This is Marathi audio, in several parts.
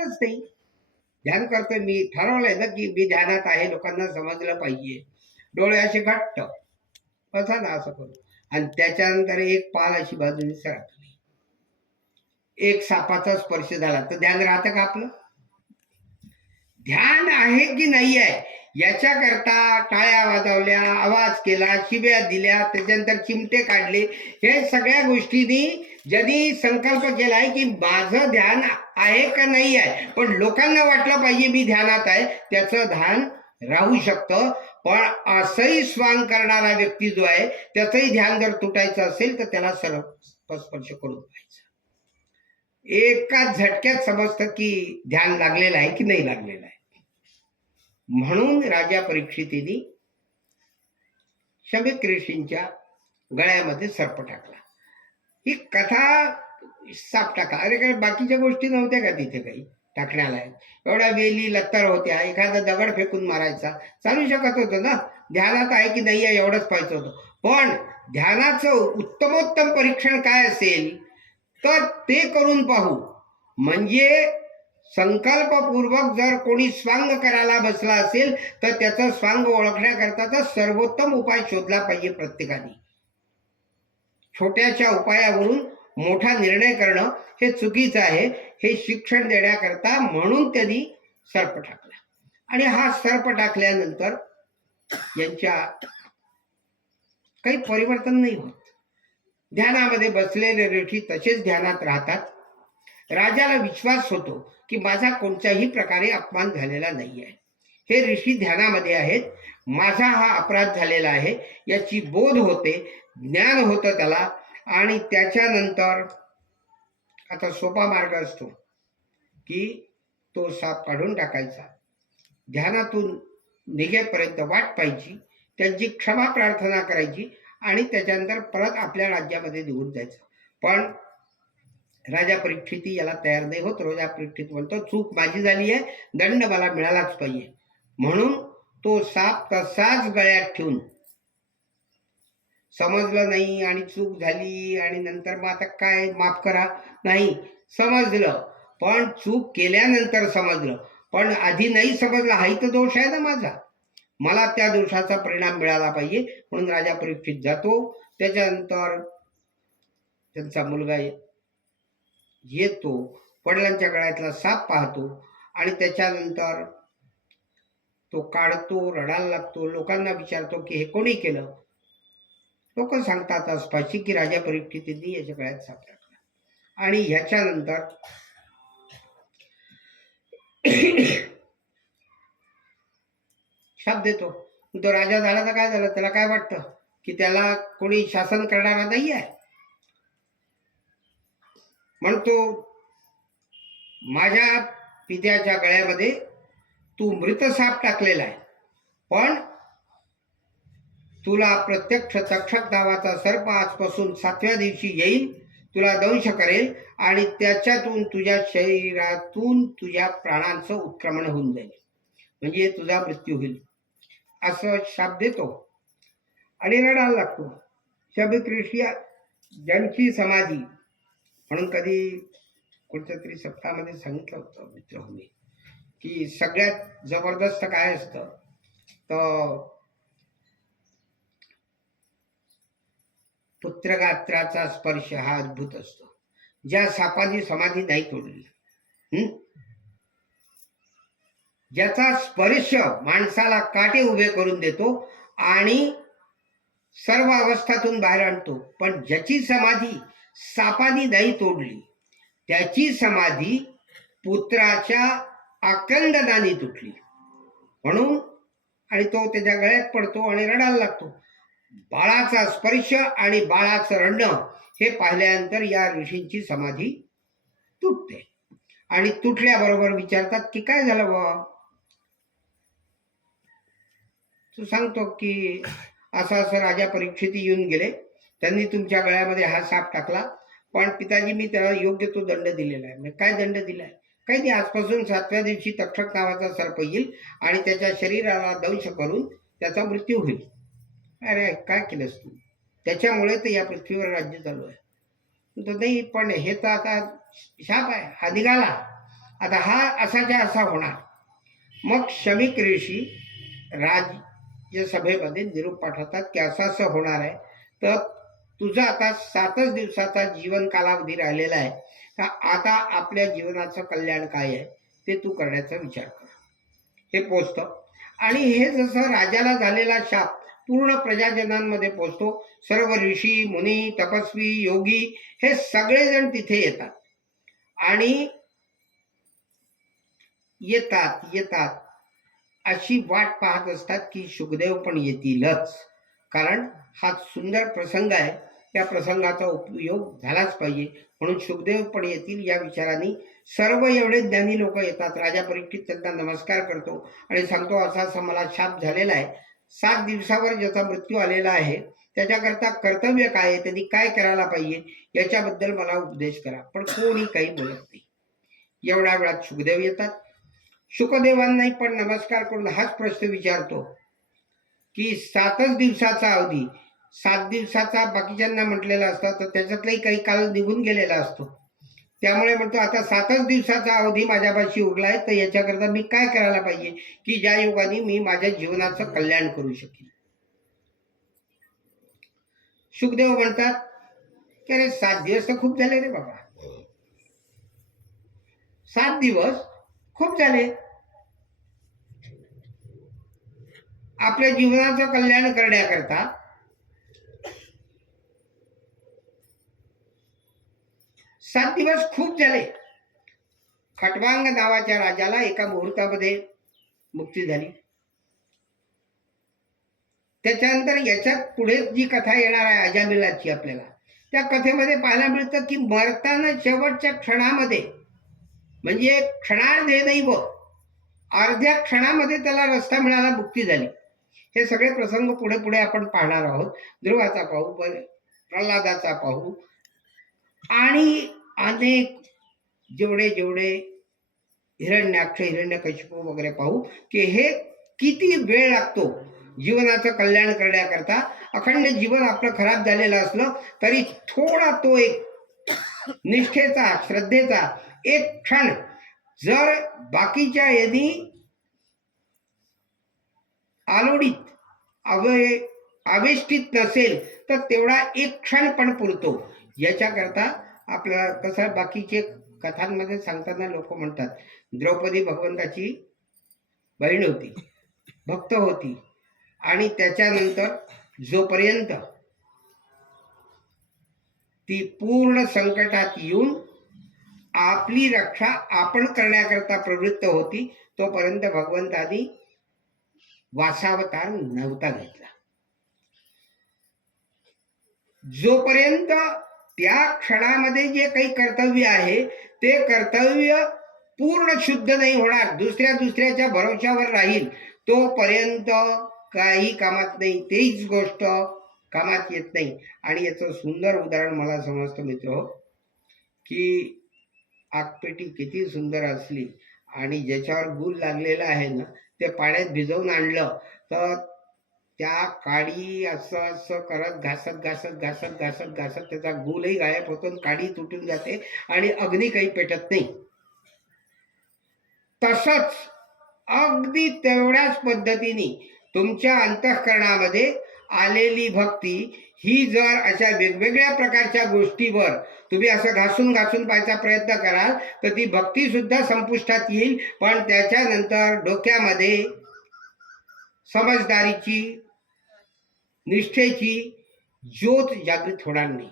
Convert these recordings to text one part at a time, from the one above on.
समजलंच नाही. ध्यान करतोय मी, ठरवलंय ना की मी ध्यानात आहे, लोकांना समजलं पाहिजे. डोळे असे घट्ट बसा ना असं करू, आणि त्याच्यानंतर एक पाल अशी बाजूने सरकली, एक सापाचा स्पर्श झाला, तर ध्यान राहतं का आपलं? ध्यान आहे की नाही आहे याच्याकरता टाळ्या वाजवल्या, आवाज केला, शिव्या दिल्या, त्याच्यानंतर चिमटे काढले, हे सगळ्या गोष्टींनी ज्यांनी संकल्प केलाय की माझं ध्यान आहे का नाही आहे, पण लोकांना वाटलं पाहिजे मी ध्यानात आहे, त्याचं ध्यान राहू शकतं. पण असंही स्वांग करणारा व्यक्ती जो आहे त्याचंही ध्यान जर तुटायचं असेल तर त्याला स्पर्श करून पाहायचं. एका झटक्यात समजतं की ध्यान लागलेलं आहे की नाही लागलेलं आहे. म्हणून राजा परीक्षितीने शमीक ऋषींच्या गळ्यामध्ये सर्प टाकला. ही कथा साप टाका, अरे काय बाकीच्या गोष्टी नव्हत्या का तिथे काही टाकण्याला? एवढ्या वेली लत्तर होत्या, एखादा दगड फेकून मारायचा चालू शकत होतं ना. ध्यानात आहे की नाही आहे एवढंच पाहायचं होतं. पण ध्यानाचं उत्तमोत्तम परीक्षण काय असेल तर ते करून पाहू. म्हणजे संकल्पपूर्वक जर कोणी स्वांग करायला बसला असेल तर त्याचं स्वांग ओळखण्याकरताचा सर्वोत्तम उपाय शोधला पाहिजे प्रत्येकाने. छोट्याशा उपायावरून मोठा निर्णय करणं हे चुकीचं आहे, हे शिक्षण देण्याकरता म्हणून त्यांनी सर्प टाकला. आणि हा सर्प टाकल्यानंतर यांच्या काही परिवर्तन नाही होत. ध्यानामध्ये बसलेले ऋषी तसेच ध्यानात राहतात. राजाला विश्वास होतो की माझा कोणत्याही प्रकारे अपमान झालेला नाही आहे, हे ऋषी ध्यानामध्ये आहेत, माझा हा अपराध झालेला आहे याची बोध होते, ज्ञान होतं त्याला. आणि त्याच्यानंतर आता सोपा मार्ग असतो की तो साप काढून टाकायचा, ध्यानातून निघेपर्यंत वाट पाहायची, त्यांची क्षमा प्रार्थना करायची आणि त्याच्यानंतर परत आपल्या राज्यामध्ये निघून जायचं. पण राजा परीक्षिती याला तयार नाही होत. राजा परीक्षित म्हणतो चूक माझी झाली आहे, दंड मला मिळालाच पाहिजे. म्हणून तो साप तसाच गळ्यात ठेवून, समजलं नाही आणि चूक झाली आणि नंतर मग आता काय माफ करा, नाही समजलं, पण चूक केल्यानंतर समजलं, पण आधी नाही समजलं, हाही तर दोष आहे ना माझा, मला त्या दोषाचा परिणाम मिळाला पाहिजे. म्हणून राजा परीक्षित जातो. त्याच्यानंतर त्यांचा मुलगा येतो, वडिलांच्या गळ्यातला साप पाहतो आणि त्याच्यानंतर तो काढतो, रडायला लागतो, लोकांना विचारतो की हे कोणी केलं. लोक सांगतात आसपासची की राजा परीक्षितींनी याच्या गळ्यात साप टाकला. आणि ह्याच्यानंतर शाप देतो. तो राजा झाला तर काय झालं, त्याला काय वाटतं की त्याला कोणी शासन करणारा नाही आहे. म्हणतो माझ्या पित्याच्या गळ्यामध्ये तू मृत साप टाकलेला आहे, पण तुला प्रत्यक्ष तक्षक नावाचा सर्प आजपासून 7व्या दिवशी येईल, तुला दंश करेल आणि त्याच्यातून तुझ्या शरीरातून तुझ्या प्राणांचं उत्क्रमण होऊन जाईल, म्हणजे तुझा मृत्यू होईल, असं शाप देतो आणि रडायला लागतो. शमीक ऋषी ज्यांची समाधी, म्हणून कधी कुठच्या तरी सप्ताहामध्ये सांगितलं होतं मित्र मी की सगळ्यात जबरदस्त काय असतं तर पुत्रगात्राचा स्पर्श हा अद्भुत असतो. ज्या सापाची समाधी नाही तोडली, ज्याचा स्पर्श माणसाला काटे उभे करून देतो आणि सर्व अवस्थातून बाहेर आणतो, पण ज्याची समाधी सापानी नाही तोडली त्याची समाधी पुत्राच्या आक्रंदनाने तुटली. म्हणून आणि तो त्याच्या गळ्यात पडतो आणि रडायला लागतो. बाळाचा स्पर्श आणि बाळाचं रडणं हे पाहिल्यानंतर या ऋषींची समाधी तुटते. आणि तुटल्याबरोबर विचारतात की काय झालं बाबा. तो सांगतो की असं असं राजा परीक्षिती येऊन गेले, त्यांनी तुमच्या गळ्यामध्ये हा साप टाकला, पण पिताजी मी त्याला योग्य तो दंड दिलेला आहे. म्हणजे काय दंड दिलाय? काही नाही, आजपासून 7व्या दिवशी तक्षक नावाचा सर्प येईल आणि त्याच्या शरीराला दंश करून त्याचा मृत्यू होईल. अरे काय केलंस तू? त्याच्यामुळे तर या पृथ्वीवर राज्य चालू आहे. तो नाही, पण हे तर आता शाप आहे, हा निघाला. आता हा असाच्या असा होणार. मग शमीक ऋषी राज्यसभेमध्ये निरोप पाठवतात की असं असं होणार आहे, तर तुझा आता 7च दिवसाचा जीवन कालावधी राहिलेला आहे, तर आता आपल्या जीवनाचं कल्याण काय आहे ते तू करण्याचा विचार कर. हे पोचतं. आणि हे जसं राजाला झालेला शाप पूर्ण प्रजाजनांमध्ये पोचतो. सर्व ऋषी मुनी तपस्वी योगी हे सगळेजण तिथे येतात आणि येतात अशी वाट पाहत असतात की शुकदेव पण येतीलच, कारण हा सुंदर प्रसंग आहे, त्या प्रसंगाचा उपयोग झालाच पाहिजे, म्हणून शुकदेव पण येतील या विचाराने सर्व एवढे ज्ञानी लोक येतात. राजा परीक्षित त्यांना नमस्कार करतो आणि सांगतो असा असा मला शाप झालेला आहे, 7 दिवसावर ज्याचा मृत्यू आलेला आहे त्याच्याकरता कर्तव्य काय आहे, त्यांनी काय करायला पाहिजे याच्याबद्दल मला उपदेश करा. पण कोणी काही बोलत नाही. एवढ्या वेळात शुकदेव येतात. शुकदेवांनाही पण नमस्कार करून हाच प्रश्न विचारतो की 7च दिवसाचा अवधी, 7 दिवसाचा बाकीच्यांना म्हटलेला असतं तर त्याच्यातलाही काही काळ निघून गेलेला असतो, त्यामुळे म्हणतो आता 7च दिवसाचा अवधी माझ्यापाशी उरलाय, तर याच्याकरता मी काय करायला पाहिजे की ज्या योगाने मी माझ्या जीवनाचं कल्याण करू शकेन. शुकदेव म्हणतात की अरे 7 दिवस तर खूप झाले रे बाबा, 7 दिवस खूप झाले. आपल्या जीवनाचं कल्याण करण्याकरता 7 दिवस खूप झाले. खटवांग नावाच्या राजाला एका मुहूर्तामध्ये मुक्ती झाली. त्याच्यानंतर याच्यात पुढे जी कथा येणार आहे अजामिलाची, आपल्याला त्या कथेमध्ये पाहायला मिळतं की मरताना शेवटच्या क्षणामध्ये, म्हणजे क्षणार्धे दैव, अर्ध्या क्षणामध्ये त्याला रस्ता मिळाला, मुक्ती झाली. हे सगळे प्रसंग पुढे पुढे आपण पाहणार आहोत. ध्रुवाचा पाहू, प्रल्हादाचा पाहू आणि अनेक जेवढे जेवढे हिरण्याक्ष हिरण्यकशिपू वगैरे पाहू की हे किती वेळ लागतो जीवनाचं कल्याण करण्याकरता. अखंड जीवन आपलं खराब झालेलं असलं तरी थोडा तो एक निष्ठेचा श्रद्धेचा एक क्षण जर बाकीच्या यांनी आलोडीत आवेष्टित नसेल तर तेवढा एक क्षण पण पुरतो. याच्याकरता आपल्याला कसं बाकीचे कथांमध्ये सांगताना लोक म्हणतात द्रौपदी भगवंताची बहीण होती, भक्त होती, आणि त्याच्यानंतर जोपर्यंत ती पूर्ण संकटात येऊन आपली रक्षा आपण करण्याकरता प्रवृत्त होती तोपर्यंत भगवंतानी वासावतार नव्हता घेतला. जोपर्यंत त्या क्षणामध्ये जे काही कर्तव्य आहे ते कर्तव्य पूर्ण शुद्ध नाही होणार, दुसऱ्याच्या भरोशावर राहील, तोपर्यंत काही कामात नाही, तेच गोष्ट कामात येत नाही. आणि याचं सुंदर उदाहरण मला समजतं मित्र की आगपेटी किती सुंदर असली आणि ज्याच्यावर गुल लागलेला आहे ना ते पाण्यात भिजवून आणलं तर त्या काडी असं असं करत घासत घासत घासत घासत घासत त्याचा गुलही गायब होतो, काडी तुटून जाते आणि अग्नी काही पेटत नाही. तसंच अगदी तेवढ्याच पद्धतीने तुमच्या अंतःकरणामध्ये आलेली भक्ती ही जर अशा वेगवेगळ्या प्रकारच्या गोष्टीवर तुम्ही असं घासून घासून पाहायचा प्रयत्न कराल तर ती भक्ती सुद्धा संपुष्टात येईल, पण त्याच्यानंतर डोक्यामध्ये समजदारीची निष्ठेची ज्योत जागृत होणार नाही.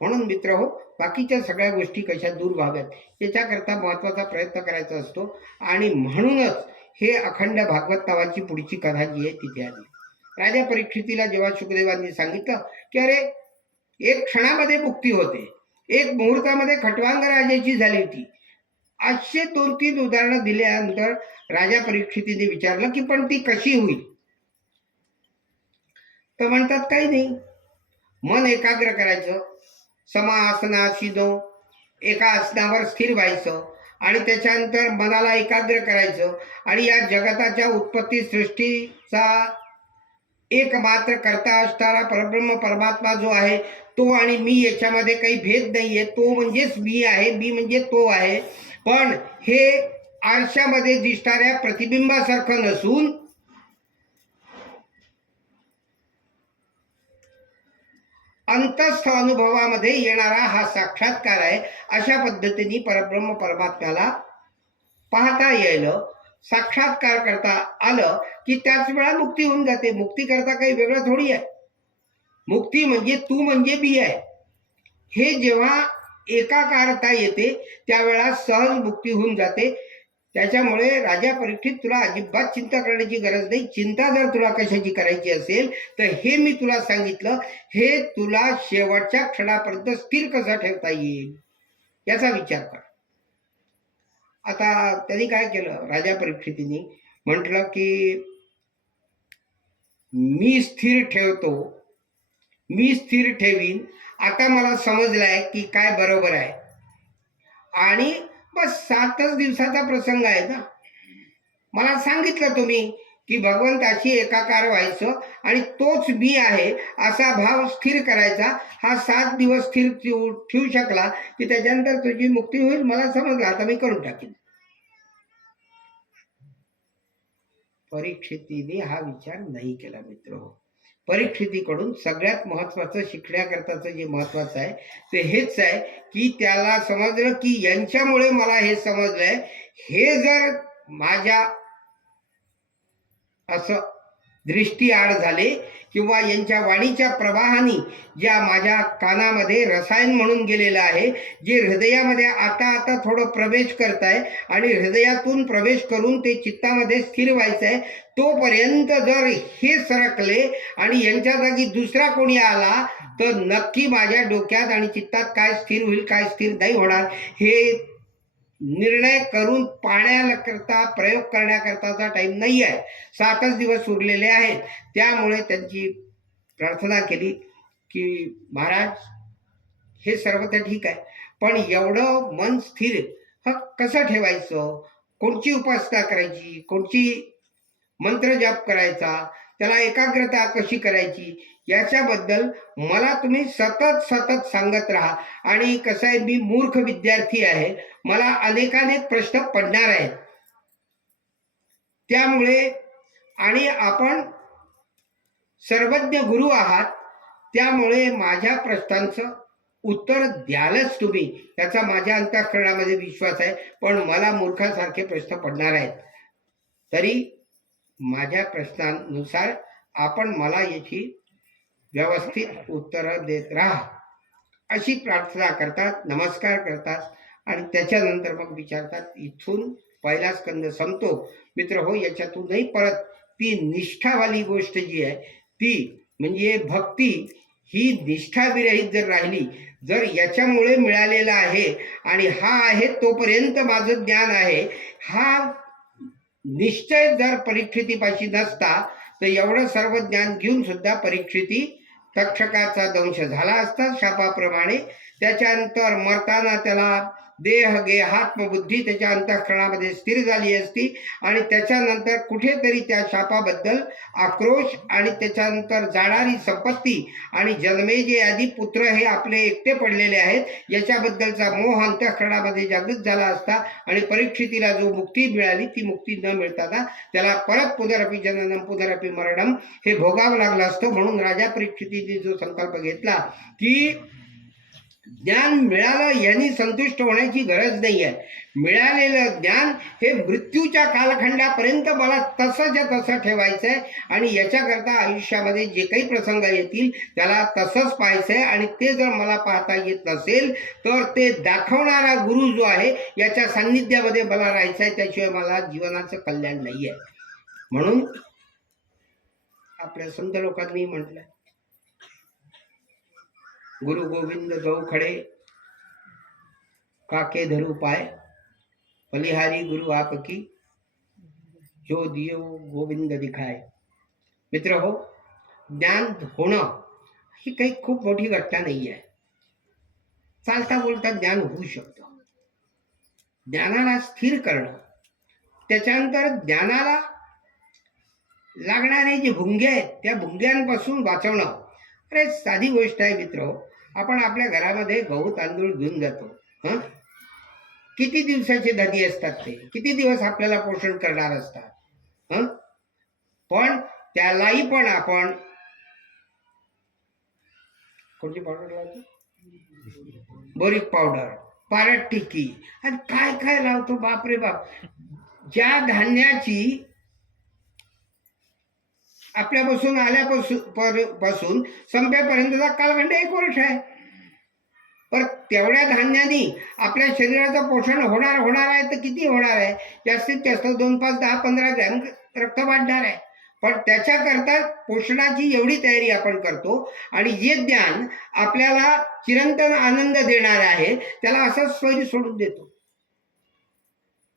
म्हणून मित्र हो, बाकीच्या सगळ्या गोष्टी कशा दूर व्हाव्यात याच्याकरता महत्त्वाचा प्रयत्न करायचा असतो. आणि म्हणूनच हे अखंड भागवत नावाची पुढची कथा जी आहे तिथे आली. राजा परीक्षितीला जेव्हा शुकदेवांनी सांगितलं की अरे एक क्षणामध्ये मुक्ती होते, एक मुहूर्तामध्ये खटवांग राजाची झाली होती, असे 2-3 उदाहरणं दिल्यानंतर राजा परीक्षितीने विचारलं की पण ती कशी होईल. तर म्हणतात काही नाही, मन एकाग्र करायचं, समासनाशिनो एका आसनावर स्थिर व्हायचं आणि त्याच्यानंतर मनाला एकाग्र करायचं आणि या जगताच्या उत्पत्ती सृष्टीचा एकमात्र करता असणारा परब्रह्म परमात्मा जो आहे तो आणि मी याच्यामध्ये काही भेद नाहीये, तो म्हणजेच मी आहे, मी म्हणजे तो आहे. पण हे आरशामध्ये दिसणाऱ्या प्रतिबिंबासारखं नसून अंतस्थ अनुभवामध्ये येणारा हा साक्षात्कार आहे. अशा पद्धतीने परब्रह्म परमात्म्याला पाहता यायला, साक्षात्कार करता आलं की त्याच वेळा मुक्ती होऊन जाते. मुक्ती करता काही वेगळं थोडी आहे. मुक्ती म्हणजे तू म्हणजे मी आहे हे जेव्हा एकाकारता येते त्यावेळा सहज मुक्ती होऊन जाते. त्याच्यामुळे राजा परीक्षित तुला अजिबात चिंता करण्याची गरज नाही. चिंता जर तुला कशाची करायची असेल तर हे मी तुला सांगितलं, हे तुला शेवटच्या क्षणापर्यंत स्थिर कसं ठेवता येईल याचा विचार कर. आता त्यांनी काय केलं, राजा परीक्षितीने म्हटलं की मी स्थिर ठेवतो, मी स्थिर ठेवीन. आता मला समजलंय की काय बरोबर आहे. आणि बस 7च दिवसाचा प्रसंग आहे ना. मला सांगितलं तुम्ही की भगवंताशी एकाकार व्हायचं आणि तोच मी आहे असा भाव स्थिर करायचा. हा 7 दिवस स्थिर ठेवू शकला की त्याच्यानंतर तुझी मुक्ती होईल. मला समजलं, आता मी करून टाकेन. परीक्षितीने हा विचार नाही केला मित्र. परीक्षितीकडून सगळ्यात महत्वाचं शिकण्याकरताचं जे महत्वाचं आहे ते हेच आहे की त्याला समजलं की यांच्यामुळे मला हे समजलंय. हे जर माझ्या असं दृष्टीआड झाले किंवा यांच्या वाणीच्या प्रवाहाने ज्या माझ्या कानामध्ये रसायन म्हणून गेलेलं आहे, जे हृदयामध्ये आता आता थोडं प्रवेश करत आहे आणि हृदयातून प्रवेश करून ते चित्तामध्ये स्थिर व्हायचं आहे, तोपर्यंत जर हे सरकले आणि यांच्या जागी दुसरा कोणी आला तर नक्की माझ्या डोक्यात आणि चित्तात काय स्थिर होईल काय स्थिर नाही होणार हे निर्णय करून पाहण्याकरता प्रयोग करण्याकरताचा टाइम नाही आहे. 7च दिवस उरलेले आहेत. त्यामुळे त्यांची प्रार्थना केली की महाराज हे सर्व तर ठीक आहे, पण एवढं मन स्थिर कसं ठेवायचं, कोणची उपासना करायची, कोणची मंत्र जाप करायचा, त्याला एकाग्रता कशी करायची याच्याबद्दल मला तुम्ही सतत सतत सांगत राहा. आणि कसं आहे, मी मूर्ख विद्यार्थी आहे, मला अनेकानेक प्रश्न पडणार आहेत. त्यामुळे आणि आपण सर्वज्ञ गुरु आहात, त्यामुळे माझ्या प्रश्नांचं उत्तर द्यालच तुम्ही, याचा माझ्या अंतःकरणामध्ये विश्वास आहे. पण मला मूर्खासारखे प्रश्न पडणार आहेत, तरी माझ्या प्रश्नांनुसार आपण मला याची व्यवस्थित उत्तरं देत राहा अशी प्रार्थना करतात, नमस्कार करतात आणि त्याच्यानंतर मग विचारतात. इथून पहिला स्कंद संपतो मित्र हो. याच्यातूनही परत ती निष्ठावाली गोष्ट जी आहे ती म्हणजे भक्ती, ही निष्ठाविरहित जर राहिली, जर याच्यामुळे मिळालेला आहे आणि हा आहे तोपर्यंत माझं ज्ञान आहे, हा निश्चय जर परीक्षितीपाशी नसता तर एवढं सर्व ज्ञान घेऊन सुद्धा परीक्षिती तक्षकाचा दंश झाला असता शापाप्रमाणे. त्याच्यानंतर मरताना त्याला देह गेहात्मबुद्धी त्याच्या अंतःकरणामध्ये स्थिर झाली असती आणि त्याच्यानंतर कुठेतरी त्या शापाबद्दल आक्रोश आणि त्याच्यानंतर जाणारी संपत्ती आणि जन्मेजे आदी पुत्र हे आपले एकटे पडलेले आहेत याच्याबद्दलचा मोह अंतःकरणामध्ये जागृत झाला असता आणि परीक्षितीला जो मुक्ती मिळाली ती मुक्ती न मिळताना त्याला परत पुनरपि जननम पुनरपि मरणम हे भोगावं लागलं असतं. म्हणून राजा परीक्षितीने जो संकल्प घेतला की ज्ञान मिळालं यांनी संतुष्ट होण्याची गरज नाही आहे, मिळालेलं ज्ञान हे मृत्यूच्या कालखंडापर्यंत मला तसंच्या तसं ठेवायचं आहे आणि याच्याकरता आयुष्यामध्ये जे काही प्रसंग येतील त्याला तसंच पाहायचं आहे. आणि ते जर मला पाहता येत नसेल तर ते दाखवणारा गुरु जो आहे याच्या सान्निध्यामध्ये मला राहायचं आहे, त्याशिवाय मला जीवनाचं कल्याण नाही आहे. म्हणून आपल्या संत लोकांनी म्हटलंय, गुरु गोविंद गौ खडे काके धरू पाय, बलिहारी गुरु आपकी जो दियो गोविंद दिखाय. मित्र हो, ज्ञान होणं ही काही खूप मोठी घटना नाही आहे. चालता बोलता ज्ञान होऊ शकतं. ज्ञानाला स्थिर करणं, त्याच्यानंतर ज्ञानाला लागणारे जे भुंगे आहेत त्या भुंग्यांपासून वाचवणं. अरे साधी गोष्ट आहे मित्र. आपण आपल्या घरामध्ये गहू तांदूळ घेऊन जातो, किती दिवसाचे दधी असतात, ते किती दिवस आपल्याला पोषण करणार असतात. पण त्यालाही पण आपण कोणती पावडर लावतो, बोरिक पावडर, पारट टिक्की आणि काय काय लावतो, बापरे बाप. ज्या धान्याची आपल्यापासून आल्यापासून संपेपर्यंतचा कालखंड 1 वर्ष आहे, पण तेवढ्या धान्यानी आपल्या शरीराचं पोषण होणार आहे तर किती होणार आहे, जास्तीत जास्त 2, 5, 10, 15 ग्रॅम रक्त वाढणार आहे. पण त्याच्याकरता पोषणाची एवढी तयारी आपण करतो आणि जे ज्ञान आपल्याला चिरंतन आनंद देणार आहे त्याला असंच सोडून देतो.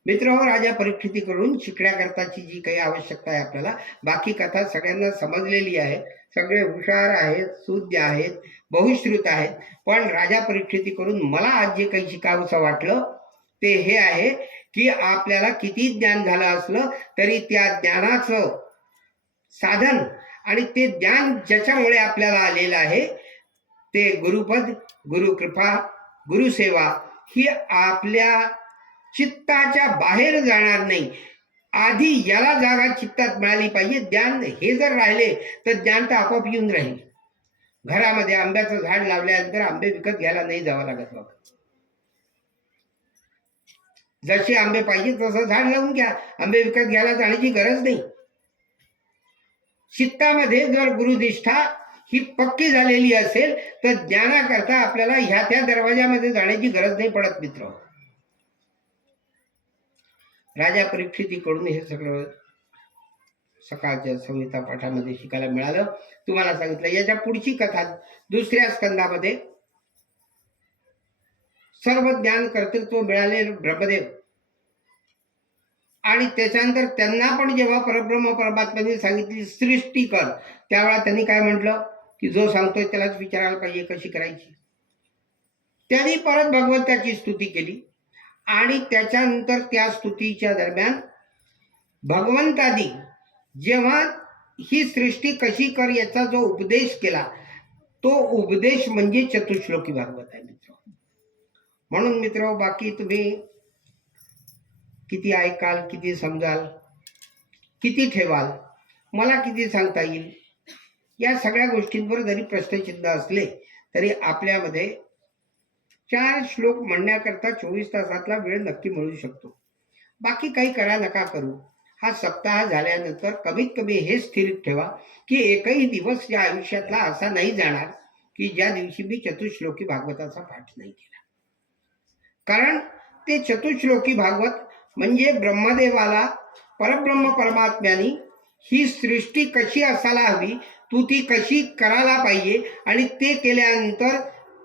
मित्रांनो, राजा परीक्षितीकडून शिकण्याकरताची जी काही आवश्यकता आहे आपल्याला, बाकी कथा सगळ्यांना समजलेली आहे, सगळे हुशार आहेत, सूज्ञ आहेत, बहुश्रुत आहेत. पण राजा परीक्षितीकडून मला आज जे काही शिकावंसं वाटलं ते हे आहे की आपल्याला किती ज्ञान झालं असलं तरी त्या ज्ञानाचं साधन आणि ते ज्ञान ज्याच्यामुळे आपल्याला आलेलं आहे ते गुरुपद, गुरुकृपा, गुरुसेवा ही आपल्या चित्ताच्या बाहेर जाणार नाही. आधी याला जागा चित्तात मिळाली पाहिजे. ज्ञान हे जर राहिले तर ज्ञान तर आपोआप येऊन राहील. घरामध्ये आंब्याचं झाड लावल्यानंतर आंबे विकत घ्यायला नाही जावं लागत बाबा. जसे आंबे पाहिजे तसं झाड लावून घ्या, आंबे विकत घ्यायला जाण्याची गरज नाही. चित्तामध्ये जर गुरुनिष्ठा ही पक्की झालेली असेल तर ज्ञानाकरता आपल्याला ह्या त्या दरवाजामध्ये जाण्याची गरज नाही पडत. मित्र, राजा परीक्षितीकडून हे सगळं सकाळच्या संहिता पाठामध्ये शिकायला मिळालं. तुम्हाला सांगितलं. याच्या पुढची कथा 2ऱ्या स्कंदामध्ये सर्व ज्ञान कर्तृत्व मिळाले ब्रह्मदेव आणि त्याच्यानंतर त्यांना पण जेव्हा परब्रह्म परमात्म्याने सांगितली सृष्टी कर, त्यावेळा त्यांनी काय म्हटलं की जो सांगतोय त्यालाच विचारायला पाहिजे कशी करायची. त्यांनी परत भगवंताची स्तुती केली आणि त्याच्यानंतर त्या स्तुतीच्या दरम्यान भगवंतानी जेव्हा ही सृष्टी कशी कर याचा जो उपदेश केला तो उपदेश म्हणजे चतुश्लोकी भागवत आहे मित्र. म्हणून मित्र, बाकी तुम्ही किती ऐकाल, किती समजाल, किती ठेवाल, मला किती सांगता येईल, या सगळ्या गोष्टींवर जरी प्रश्नचिन्ह असले तरी आपल्यामध्ये 4 श्लोक म्हणण्याकरता 24 तासातला वेळ नक्की मिळू शकतो. बाकी काही करा नका करू. हा सप्ताह झाल्यानंतर कमीत कमी हे स्थिर ठेवा की एकही दिवस या आयुष्यातला असा नाही जाणार की ज्या दिवशी मी चतुश्लोकी भागवताचा पाठ नाही केला. कारण ते चतुश्लोकी भागवत म्हणजे ब्रह्मदेवाला परब्रह्म परमात्म्यानी ही सृष्टी कशी असायला हवी, तू ती कशी करायला पाहिजे आणि ते केल्यानंतर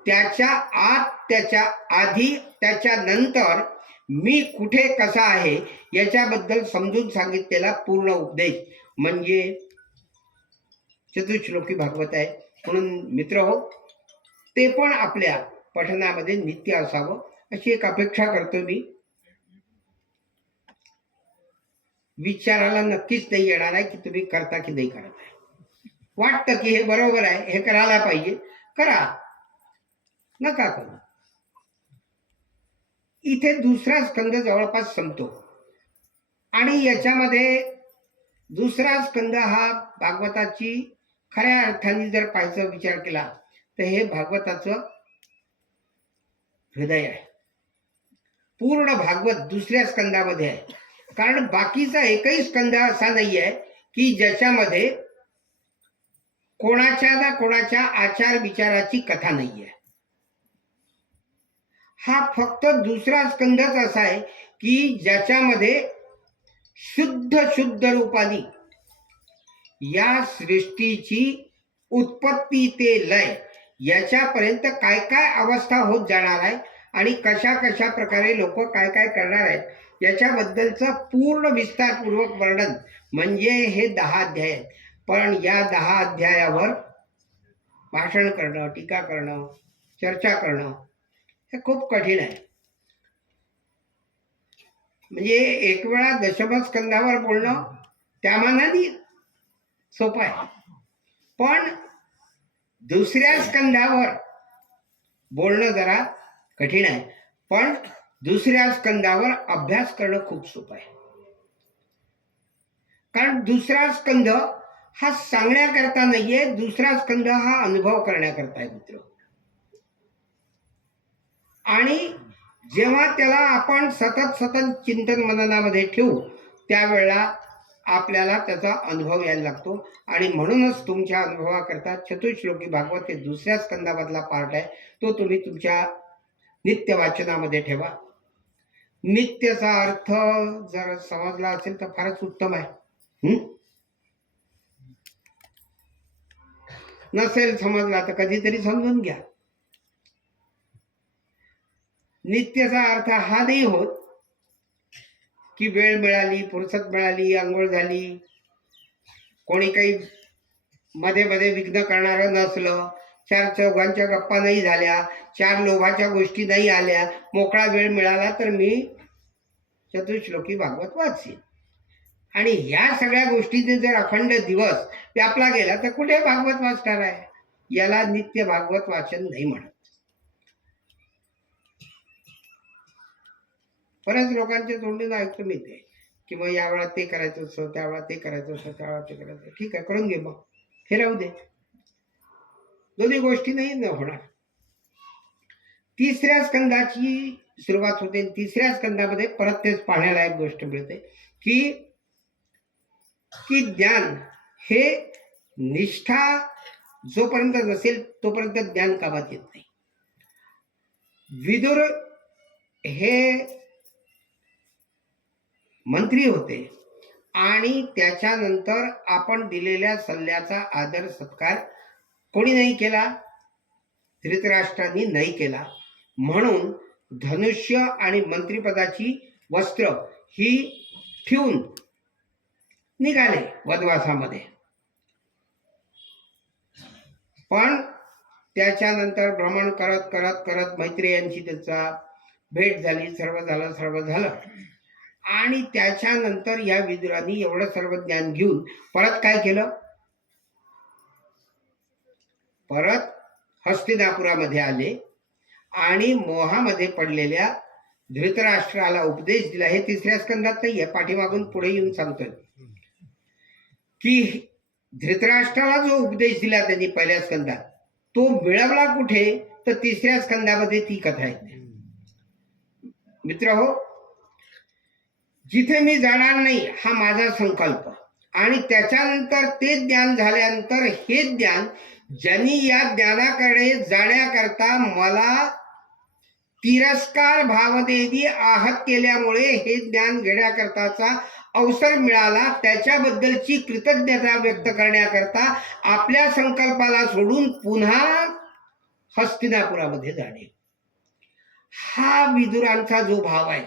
त्याच्या आत, त्याच्या आधी, त्याच्या नंतर मी कुठे कसा आहे याच्याबद्दल समजून सांगितलेला पूर्ण उपदेश म्हणजे चतुश्लोकी भागवत आहे. म्हणून मित्र हो, ते पण आपल्या पठणामध्ये नित्य असावं अशी एक अपेक्षा करतो मी. विचाराला नक्कीच नाही येणार आहे की तुम्ही करता की नाही करत आहे. वाटतं की हे बरोबर आहे, हे करायला पाहिजे, करा, नका करू. इथे 2रा स्कंद जवळपास संपतो आणि याच्यामध्ये 2रा स्कंद हा भागवताची खऱ्या अर्थाने जर पाहायचा विचार केला तर हे भागवताचं हृदय आहे. पूर्ण भागवत 2ऱ्या स्कंदामध्ये आहे. कारण बाकीचा एकही स्कंद असा नाही आहे की ज्याच्यामध्ये कोणाच्या ना कोणाच्या आचार विचाराची कथा नाही आहे. हा फक्त 2रा स्कंदच असा आहे की ज्याच्यामध्ये शुद्ध रूपाने या सृष्टीची उत्पत्ती ते लय याच्यापर्यंत काय काय अवस्था होत जाणार आहे आणि कशा कशा प्रकारे लोक काय काय करणार आहेत याच्याबद्दलचं पूर्ण विस्तारपूर्वक वर्णन म्हणजे हे 10 अध्याय आहेत. पण या 10 अध्यायावर भाषण करणं, टीका करणं, चर्चा करणं हे खूप कठीण आहे. म्हणजे एक वेळा दशमस्कंदावर बोलणं त्या मानाने सोपं आहे, पण 2ऱ्या स्कंदावर बोलणं जरा कठीण आहे. पण दुसऱ्या स्कंदावर अभ्यास करणं खूप सोपं आहे. कारण दुसरा स्कंद हा सांगण्याकरता नाहीये, दुसरा स्कंद हा अनुभव करण्याकरता आहे मित्र. आणि जेव्हा त्याला आपण सतत चिंतन मननामध्ये ठेवू त्यावेळेला आपल्याला त्याचा अनुभव यायला लागतो. आणि म्हणूनच तुमच्या अनुभवाकरता चतुश्लोकी भागवत हे दुसऱ्या स्कंदामधला पार्ट आहे, तो तुम्ही तुमच्या नित्य वाचनामध्ये ठेवा. नित्यचा अर्थ जर समजला असेल तर फारच उत्तम आहे. नसेल समजला तर कधीतरी समजून घ्या. नित्यचा अर्थ हा नाही होत की वेळ मिळाली, फुरसत मिळाली, आंघोळ झाली, कोणी काही मध्ये मध्ये विघ्न करणारं नसलं, चार चौघांच्या गप्पा नाही झाल्या, चार लोभाच्या गोष्टी नाही आल्या, मोकळा वेळ मिळाला तर मी चतुश्लोकी भागवत वाचीन. आणि ह्या सगळ्या गोष्टीने जर अखंड दिवस व्यापला गेला तर कुठे भागवत वाचणार आहे? याला नित्य भागवत वाचन नाही म्हणत. बऱ्याच लोकांच्या तोंडून ऐकतो मी ते की मग यावेळा ते करायचं असं, त्यावेळा ते करायचं असं, त्यावेळा ते करायचं. ठीक आहे, करून घे, मग हे राहू दे. दोन्ही गोष्टी नाही होणार. तिसऱ्या स्कंदाची सुरुवात होते. तिसऱ्या स्कंदामध्ये परत तेच पाहण्याला एक गोष्ट मिळते की ज्ञान हे निष्ठा जोपर्यंत नसेल तोपर्यंत ज्ञान कामात येत नाही. विदुर हे मंत्री होते आणि त्याच्यानंतर आपण दिलेल्या सल्ल्याचा आदर सत्कार कोणी नाही केला, धृतराष्ट्रांनी नाही केला. म्हणून धनुष्य आणि मंत्रिपदाची वस्त्र ही ठेवून निघाले वनवासामध्ये. पण त्याच्यानंतर भ्रमण करत करत करत मैत्रेयांची त्याचा भेट झाली, सर्व झालं. आणि त्याच्यानंतर या विदुरांनी एवढं सर्व ज्ञान घेऊन परत काय केलं? परत हस्तिनापुरामध्ये आले आणि मोहामध्ये पडलेल्या धृतराष्ट्राला उपदेश दिला. हे तिसऱ्या स्कंदात नाहीये, पाठीमागून पुढे येऊन सांगतोय की धृतराष्ट्राला जो उपदेश दिला त्यांनी पहिल्या स्कंदात, तो मिळवला कुठे? तर तिसऱ्या स्कंदामध्ये ती कथा आहे. मित्र हो, जिथे मी जाणार नाही हा माझा संकल्प, आणि त्याच्यानंतर ते ज्ञान झाल्यानंतर हे ज्ञान ज्यांनी या ज्ञानाकडे जाण्याकरता मला तिरस्कार भावनेनी आहत केल्यामुळे हे ज्ञान घेण्याकरताचा अवसर मिळाला, त्याच्याबद्दलची कृतज्ञता व्यक्त करण्याकरता आपल्या संकल्पाला सोडून पुन्हा हस्तिनापुरामध्ये जाणे, हा विदुरांचा जो भाव आहे.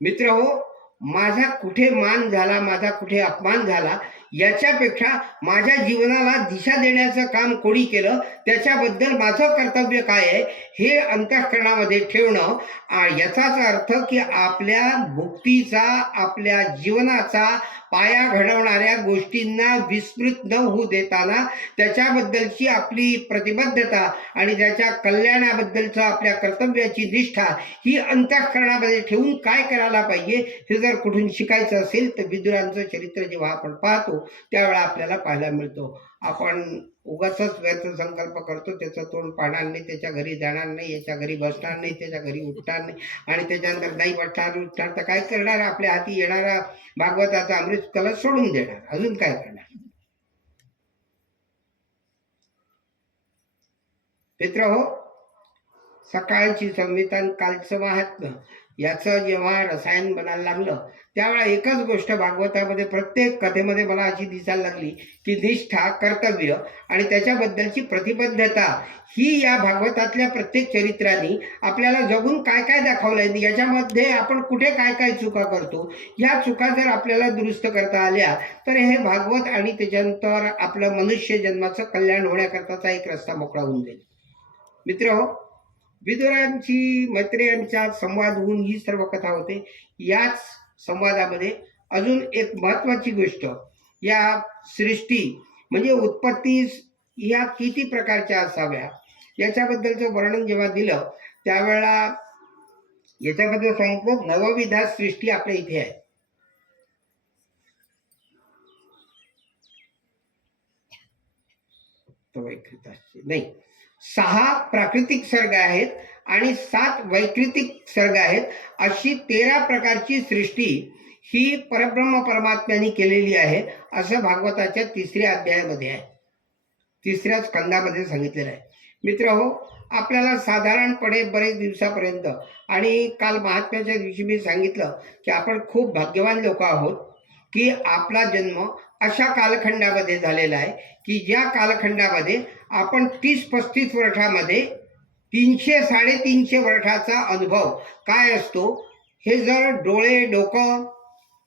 मित्र हो, माझा कुठे मान झाला, माझा कुठे अपमान झाला, याच्यापेक्षा माझ्या जीवनाला दिशा देण्याचं काम कोणी केलं त्याच्याबद्दल माझं कर्तव्य काय आहे हे अंतःकरणामध्ये ठेवणं. याचाच अर्थ की आपल्या मुक्तीचा, आपल्या जीवनाचा पाया घडवणाऱ्या गोष्टींना विस्मृत न होऊ देताना त्याच्याबद्दलची आपली प्रतिबद्धता आणि त्याच्या कल्याणाबद्दलचं आपल्या कर्तव्याची निष्ठा ही अंतःकरणामध्ये ठेवून काय करायला पाहिजे हे जर कुठून शिकायचं असेल तर विदुरांचं चरित्र जेव्हा आपण पाहतो त्यावेळेला आपल्याला पाहायला मिळतो. आपण उगाच व्यर्थ संकल्प करतो, त्याचं तोंड पाहणार नाही, त्याच्या घरी जाणार नाही, याच्या घरी बसणार नाही, त्याच्या घरी उठणार नाही, आणि त्याच्यानंतर नाही उठणार तर काय करणार? आपल्या हाती येणारा भागवताचा अमृत कलश सोडून देणार, अजून काय करणार? मित्र हो, सकाळची संविधान कालचं महात्म्य याचं जेव्हा रसायन बनायला लागलं त्यावेळेला एकच गोष्ट भागवतामध्ये प्रत्येक कथेमध्ये मला अशी दिसायला लागली की निष्ठा, कर्तव्य आणि त्याच्याबद्दलची प्रतिबद्धता ही या भागवतातल्या प्रत्येक चरित्रांनी आपल्याला जगून काय काय दाखवलंय, याच्यामध्ये आपण कुठे काय काय चुका करतो, या चुका जर आपल्याला दुरुस्त करता आल्या तर हे भागवत आणि त्याच्यानंतर आपलं मनुष्य जन्माचं कल्याण होण्याकरताचा एक रस्ता मोकळा होऊन जाईल. मित्र हो, विदुरांची मैत्रेयांचा संवाद होऊन ही सर्व कथा होते. याच संवादामध्ये अजून एक महत्वाची गोष्ट, या सृष्टी म्हणजे उत्पत्ती या किती प्रकारच्या असाव्या याच्याबद्दलचं वर्णन जेव्हा दिलं त्यावेळेला याच्याबद्दल सांगितलं नवविधा सृष्टी आपल्या इथे आहे. नाही, 6 प्राकृतिक सर्ग आहेत आणि 7 वैकृतिक सर्ग आहेत. अशी 13 प्रकारची सृष्टी ही परब्रह्म परमात्म्याने केलेली आहे, असं भागवताच्या 3ऱ्या अध्यायामध्ये आहे, 3ऱ्या स्कंदामध्ये सांगितलेलं आहे. मित्र हो, आपल्याला साधारणपणे बरेच दिवसापर्यंत आणि काल महात्म्याच्या दिवशी मी सांगितलं की आपण खूप भाग्यवान लोक आहोत की आपला जन्म अशा कालखंडामध्ये झालेला आहे की ज्या कालखंडामध्ये आपण 30-35 वर्षामध्ये 300-350 वर्षाचा अनुभव काय असतो हे जर डोळे, डोकं,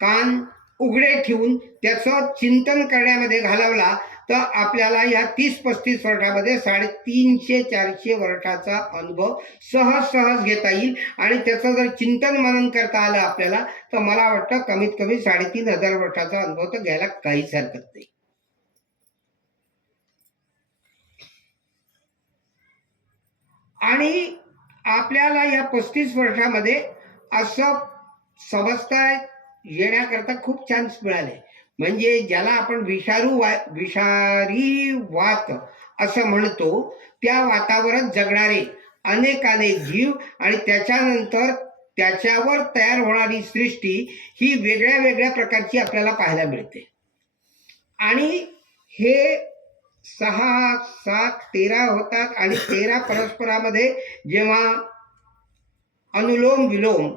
कान उघडे ठेवून त्याचं चिंतन करण्यामध्ये घालवला तर आपल्याला या 30-35 वर्षामध्ये 350-400 वर्षाचा अनुभव सहज घेता येईल. आणि त्याचं जर चिंतन मनन करता आलं आपल्याला तर मला वाटतं कमीत कमी 3500 वर्षाचा अनुभव तर घ्यायला काहीच हरकत नाही. आणि आपल्याला या 35 वर्षामध्ये असं समजता येण्याकरता खूप चान्स मिळाले. म्हणजे ज्याला आपण विषारी वात असं म्हणतो त्या वातावरणात जगणारे अनेक जीव आणि त्याच्यानंतर त्याच्यावर तयार होणारी सृष्टी ही वेगळ्या वेगळ्या प्रकारची आपल्याला पाहायला मिळते. आणि हे 6, 7, 13 होतात आणि 13 परस्परामध्ये जेव्हा अनुलोम विलोम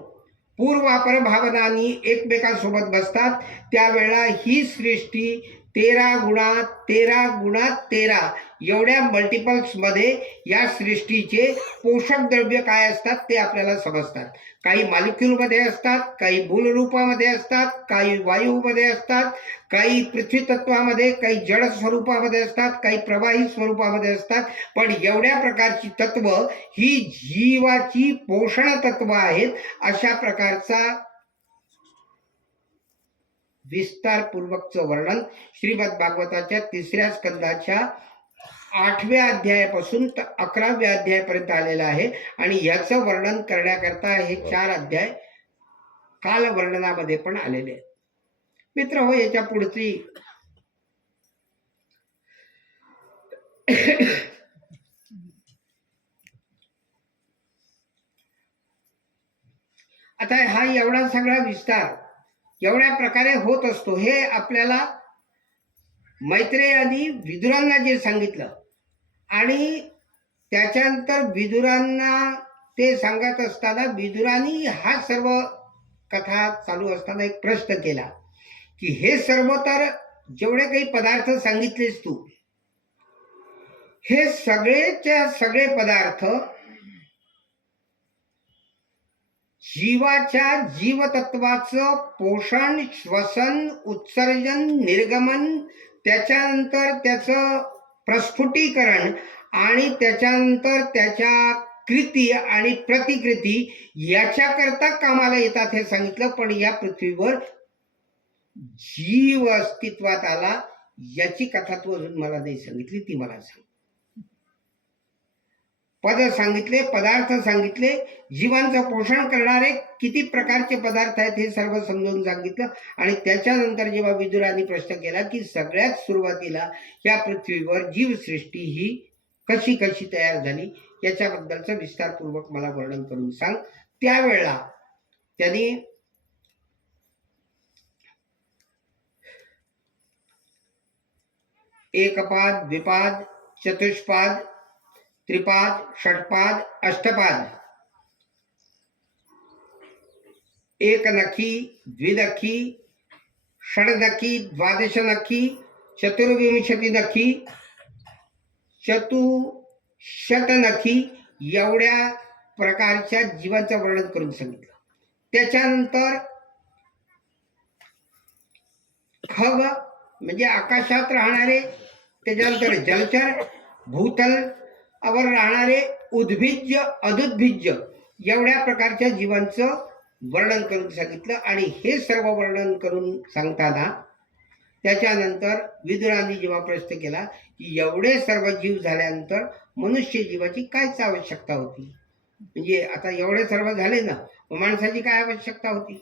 पूर्वापर भावनांनी एकमेकांसोबत बसतात त्यावेळेला ही सृष्टी 13 गुणात 13 गुणात 13 एवढ्या मल्टिपल्समध्ये या सृष्टीचे पोषक द्रव्य काय असतात ते आपल्याला समजतात. काही मॉलिक्यूलमध्ये असतात, काही मूलरूपामध्ये असतात, काही वायूमध्ये असतात, काही पृथ्वी तत्वामध्ये, काही जड स्वरूपामध्ये असतात, काही प्रवाही स्वरूपामध्ये असतात. पण एवढ्या प्रकारची तत्व ही जीवाची पोषण तत्व आहेत. अशा प्रकारचा विस्तारपूर्वकचं वर्णन श्रीमद भागवताच्या 3ऱ्या स्कंदाच्या 8व्या अध्यायापासून तर 11व्या अध्यायापर्यंत आलेलं आहे. आणि याचं वर्णन करण्याकरता हे 4 अध्याय काल वर्णनामध्ये पण आलेले आहेत. मित्र हो, याच्या पुढची आता हा एवढा सगळा विस्तार एवढ्या प्रकारे होत असतो हे आपल्याला मैत्रेयाने विदुरांना जे सांगितलं आणि त्याच्यानंतर विदुरांना ते सांगत असताना विदुरांनी हा सर्व कथा चालू असताना एक प्रश्न केला की हे सर्व तर जेवढे काही पदार्थ सांगितलेस तू हे सगळेच्या सगळे पदार्थ जीवाच्या जीवतत्वाचं पोषण, श्वसन, उत्सर्जन, निर्गमन, त्याच्यानंतर त्याचं प्रस्फुटीकरण आणि त्याच्यानंतर त्याच्या कृती आणि प्रतिकृती याच्याकरता कामाला येतात हे सांगितलं. पण या पृथ्वीवर जीव अस्तित्वात आला याची कथा तू अजून मला नाही सांगितली, ती मला सांग. पद सांगितले, पदार्थ सांगितले, जीवांचं पोषण करणारे किती प्रकारचे पदार्थ आहेत हे सर्व समजून सांगितलं. आणि त्याच्यानंतर जेव्हा विदुरांनी प्रश्न केला की सगळ्यात सुरुवातीला या पृथ्वीवर जीवसृष्टी ही कशी कशी तयार झाली याच्याबद्दलचं विस्तारपूर्वक मला वर्णन करून सांग. त्यावेळेला त्यांनी एकपाद, द्विपाद, चतुष्पाद, त्रिपाद, षटपाद, अष्टपाद, एकनखी, द्विनखी, षडनखी, द्वादशनखी, चतुर्विंशतिनखी, चतुशतनखी एवढ्या प्रकारच्या जीवांचं वर्णन करून सांगितलं. त्याच्यानंतर खग म्हणजे आकाशात राहणारे, त्याच्यानंतर जलचर, भूतल वर राहणारे, उद्भिज्य, अदुद्भिज्य एवढ्या प्रकारच्या जीवांचं वर्णन करून सांगितलं. आणि हे सर्व वर्णन करून सांगताना त्याच्यानंतर विदुरांनी जेव्हा प्रश्न केला की एवढे सर्व जीव झाल्यानंतर मनुष्य जीवाची कायच आवश्यकता होती, म्हणजे आता एवढे सर्व झाले ना, माणसाची काय आवश्यकता होती?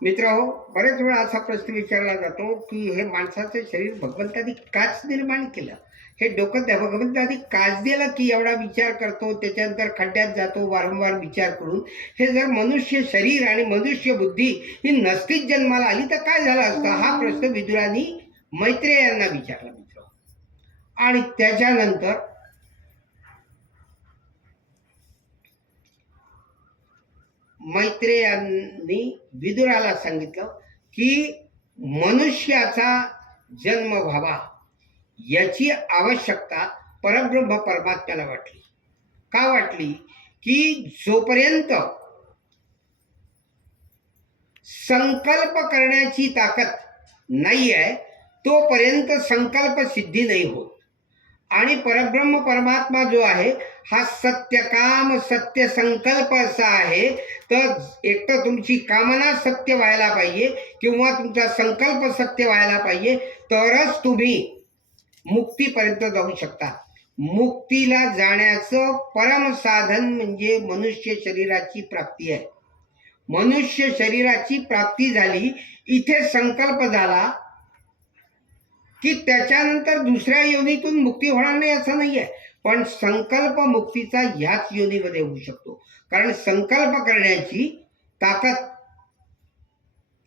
मित्र बरेच वेळा असा प्रश्न विचारला जातो की हे माणसाचं शरीर भगवंतानी काच निर्माण केलं, हे डोकं त्या भगवंतानी काच दिलं की एवढा विचार करतो, त्याच्यानंतर खड्ड्यात जातो वारंवार विचार करून. हे जर मनुष्य शरीर आणि मनुष्य बुद्धी ही नसतीच जन्माला आली तर काय झालं असतं? हा प्रश्न विदुरांनी मैत्रेय यांना विचारला मित्र. आणि त्याच्यानंतर मैत्रेयांनी विदुराला सांगितलं की मनुष्याचा जन्म व्हावा याची आवश्यकता परब्रह्म परमात्म्याला वाटली. का वाटली? की जोपर्यंत संकल्प करण्याची ताकद नाही आहे तोपर्यंत संकल्प सिद्धी नाही होत. आणि परब्रह्म परमात्मा जो आहे हा सत्यकाम सत्य संकल्प असा आहे. तर एक तर तुमची कामना सत्य व्हायला पाहिजे किंवा तुमचा संकल्प सत्य व्हायला पाहिजे, तरच तुम्ही मुक्तीपर्यंत जाऊ शकता. मुक्तीला जाण्याचं परम साधन म्हणजे मनुष्य शरीराची प्राप्ती आहे. मनुष्य शरीराची प्राप्ती झाली, इथे संकल्प झाला की त्याच्यानंतर दुसऱ्या योनीतून मुक्ती होणार नाही असं नाहीये. पण संकल्प मुक्तीचा याच योनीमध्ये होऊ शकतो. कारण संकल्प करण्याची ताकद,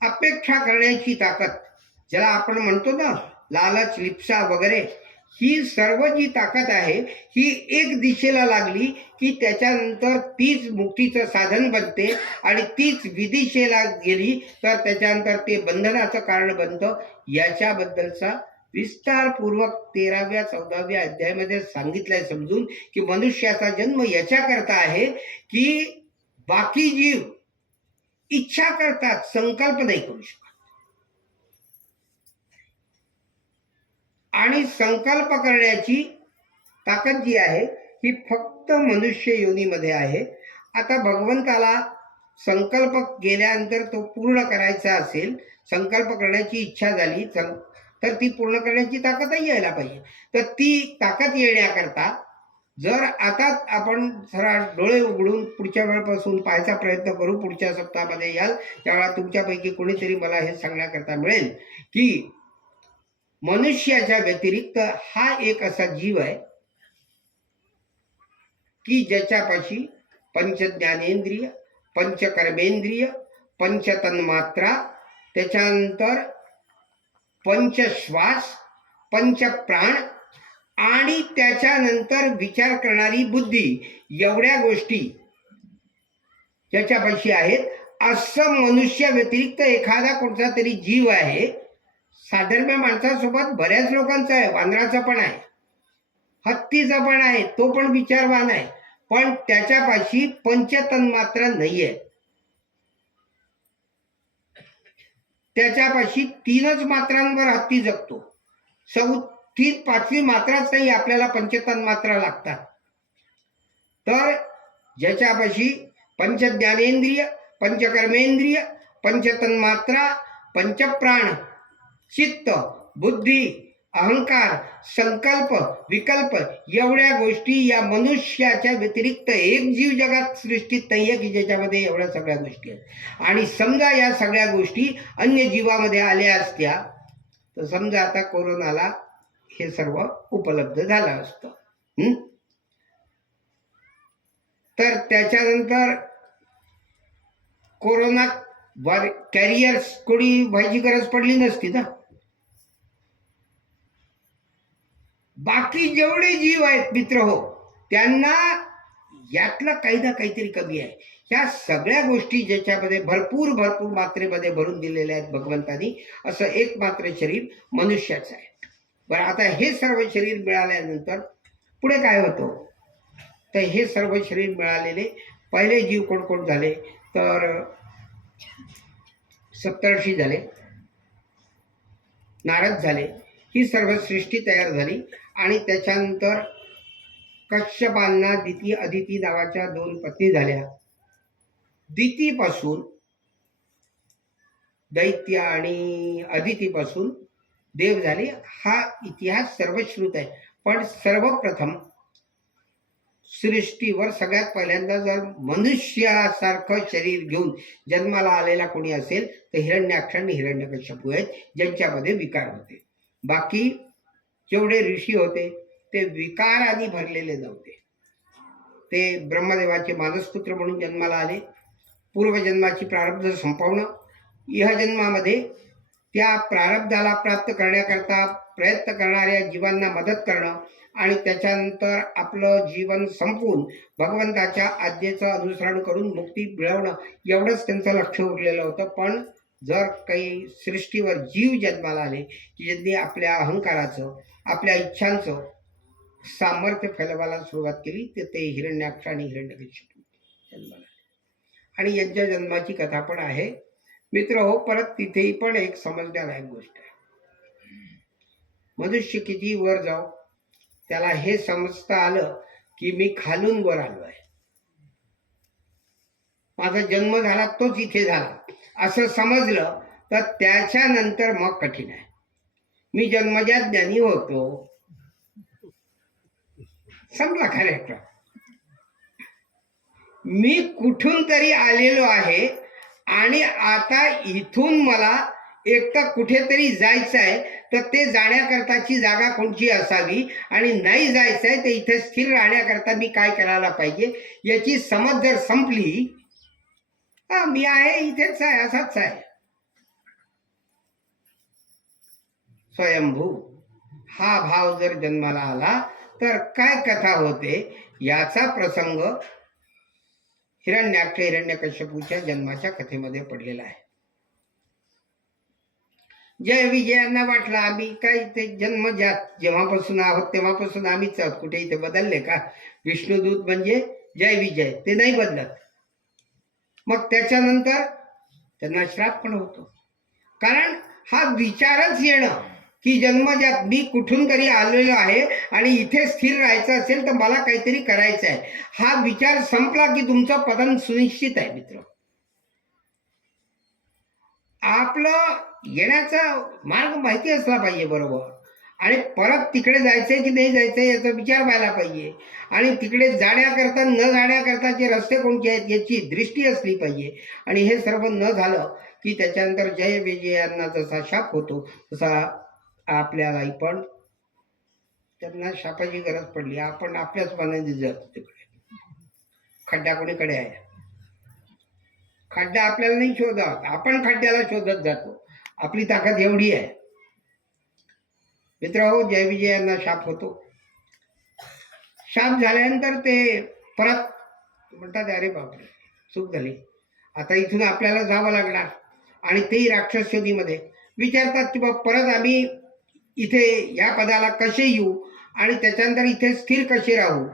अपेक्षा करण्याची ताकद, ज्याला आपण म्हणतो ना लालच लिप्सा वगैरे, ही सर्व जी ताकद आहे ही एक दिशेला लागली की त्याच्यानंतर तीच मुक्तीचं साधन बनते. आणि तीच विदिशेला गेली तर त्याच्यानंतर ते बंधनाचं कारण बनतं. याच्याबद्दलचा विस्तारपूर्वक 13व्या 14व्या अध्यायामध्ये सांगितलंय समजून की मनुष्याचा जन्म याच्याकरता आहे की बाकी जीव इच्छा करतात, संकल्प नाही करू शकत. आणि संकल्प करण्याची ताकद जी आहे ही फक्त मनुष्य योनीमध्ये आहे. आता भगवंताला संकल्प गेल्यानंतर तो पूर्ण करायचा असेल, संकल्प करण्याची इच्छा झाली तर ती पूर्ण करण्याची ताकदही यायला पाहिजे. तर ती ताकद येण्याकरता जर आता आपण जरा डोळे उघडून पुढच्या वेळेपासून पाहायचा प्रयत्न करू, पुढच्या सप्ताहामध्ये याल त्यावेळेला तुमच्यापैकी कोणीतरी मला हे सांगण्याकरता मिळेल की मनुष्याच्या व्यतिरिक्त हा एक असा जीव आहे की ज्याच्यापाशी पंचज्ञानेंद्रिय, पंचकर्मेंद्रिय, पंचतन्मात्रा, त्याच्यानंतर पंचश्वास, पंचप्राण आणि त्याच्यानंतर विचार करणारी बुद्धी, एवढ्या गोष्टी ज्याच्यापाशी आहेत. असं मनुष्या व्यतिरिक्त एखादा कोणता तरी जीव आहे. साधारण माणसासोबत बऱ्याच लोकांचा आहे, वानराचा पण आहे, हत्तीचा पण आहे, तो पण विचारवान आहे, पण त्याच्यापाशी पंचतन्मात्रा नाहीये. त्याच्यापाशी 3च मात्रांवर हत्ती जगतो. 4थी 5वी मात्राच नाही, आपल्याला पंचतन्मात्रा लागतात. तर ज्याच्यापाशी पंचज्ञानेंद्रिय, पंचकर्मेंद्रिय, पंचतन्मात्रा, पंचप्राण, चित्त, बुद्धी, अहंकार, संकल्प, विकल्प, एवढ्या गोष्टी या मनुष्याच्या व्यतिरिक्त एक जीव जगात सृष्टीत नाहीये की ज्याच्यामध्ये एवढ्या सगळ्या गोष्टी आहेत. आणि समजा या सगळ्या गोष्टी अन्य जीवामध्ये आल्या असत्या तर समजा आता कोरोनाला हे सर्व उपलब्ध झालं असतं. तर त्याच्यानंतर कोरोना कॅरियर्स कोणी व्हायची गरज पडली नसती ना. बाकी जेवढे जीव आहेत मित्र त्यांना यातलं काही ना काहीतरी कमी आहे. ह्या सगळ्या गोष्टी ज्याच्यामध्ये भरपूर मात्रेमध्ये भरून दिलेल्या आहेत भगवंतानी, असं एक मात्र शरीर मनुष्याचं आहे. बरं, आता हे सर्व शरीर मिळाल्यानंतर पुढे काय होतं? तर हे सर्व शरीर मिळालेले पहिले जीव कोण कोण झाले तर सप्तर्षी झाले, नारद झाले, ही सर्व सृष्टी तयार झाली. आणि त्याच्यानंतर कश्यपांना दिती अदिती नावाच्या 2 पत्नी झाल्या. दितीपासून दैत्य आणि अदितीपासून देव झाले. हा इतिहास सर्वश्रुत आहे. पण सर्वप्रथम सृष्टीवर सगळ्यात पहिल्यांदा जर मनुष्यासारखं शरीर घेऊन जन्माला आलेला कोणी असेल तर हिरण्याक्ष आणि हिरण्यकश्यपू आहेत, ज्यांच्यामध्ये विकार होते. बाकी जेवढे ऋषी होते ते विकाराने भरलेले नव्हते. ते ब्रह्मदेवाचे मानसपुत्र म्हणून जन्माला आले. पूर्वजन्माची प्रारब्ध संपवणं, इहजन्मामध्ये त्या प्रारब्धाला प्राप्त करण्याकरता प्रयत्न करणाऱ्या जीवांना मदत करणं आणि त्याच्यानंतर आपलं जीवन संपवून भगवंताच्या आज्ञेचं अनुसरण करून मुक्ती मिळवणं, एवढंच त्यांचं लक्ष उरलेलं होतं. पण जर काही सृष्टीवर जीव जन्माला आले की ज्यांनी आपल्या अहंकाराचं, आपल्या इच्छांचं सामर्थ्य फैलवायला सुरुवात केली, तर ते हिरण्याक्ष आणि हिरण्यकश्यपू जन्माला आले. आणि यांच्या जन्माची कथा पण आहे मित्र हो. परत तिथेही पण एक समजण्यालायक गोष्ट आहे. मनुष्य किती वर जाऊ, त्याला हे समजता आलं की मी खालून वर आलो आहे, माझा जन्म झाला तोच इथे झाला असं समजलं तर त्याच्यानंतर मग कठीण आहे. मी जन्मजात ज्ञानी होतो, संपला खरं. मी कुठून तरी आलेलो आहे आणि आता इथून मला एक तर कुठेतरी जायचं आहे, तर ते जाण्याकरताची जागा कोणची असावी आणि नाही जायचं आहे तर इथे स्थिर राहण्याकरता मी काय करायला पाहिजे याची समज जर संपली, मी आहे इथेच आहे असाच आहे. स्वयंभू हा भाव जर जन्माला आला तर काय कथा होते याचा प्रसंग हिरण्याक्ष हिरण्यकश्यपूच्या जन्माच्या कथेमध्ये पडलेला आहे. जय विजयांना वाटला आम्ही काय ते जन्मजात जेव्हापासून आहोत तेव्हापासून आम्हीच आहोत, कुठे इथे बदलले का? विष्णुदूत म्हणजे जय विजय, ते नाही बदलत. मग त्याच्यानंतर त्यांना श्राप पण होतो, कारण हा विचारच येणं की जन्मजात मी कुठून तरी आलेलो आहे आणि इथे स्थिर राहायचं असेल तर मला काहीतरी करायचं आहे, हा विचार संपला की तुमचं पतन सुनिश्चित आहे मित्र. आपलं येण्याचा मार्ग माहिती असला पाहिजे बरोबर, आणि परत तिकडे जायचंय की नाही जायचंय याचा विचार व्हायला पाहिजे, आणि तिकडे जाण्याकरता न जाण्याकरताचे रस्ते कोणते आहेत याची दृष्टी असली पाहिजे. आणि हे सर्व न झालं की त्याच्यानंतर जय विजयांना जसा शाप होतो तसा आपल्यालाही पण त्यांना शापाची गरज पडली. आपण आपल्याच मनाने जातो तिकडे. खड्डा कोणीकडे आहे, खड्डा आपल्याला नाही शोधत, आपण खड्ड्याला शोधत जातो. आपली ताकद एवढी आहे मित्र हो. जय विजयांना शाप होतो. शाप झाल्यानंतर ते परत म्हणतात अरे बापरे चूक झाली, आता इथून आपल्याला जावं लागणार. आणि तेही राक्षसयोनीमध्ये विचारतात की बाबा परत आम्ही इथे या पदाला कसे येऊ आणि त्याच्यानंतर इथे स्थिर कसे राहू,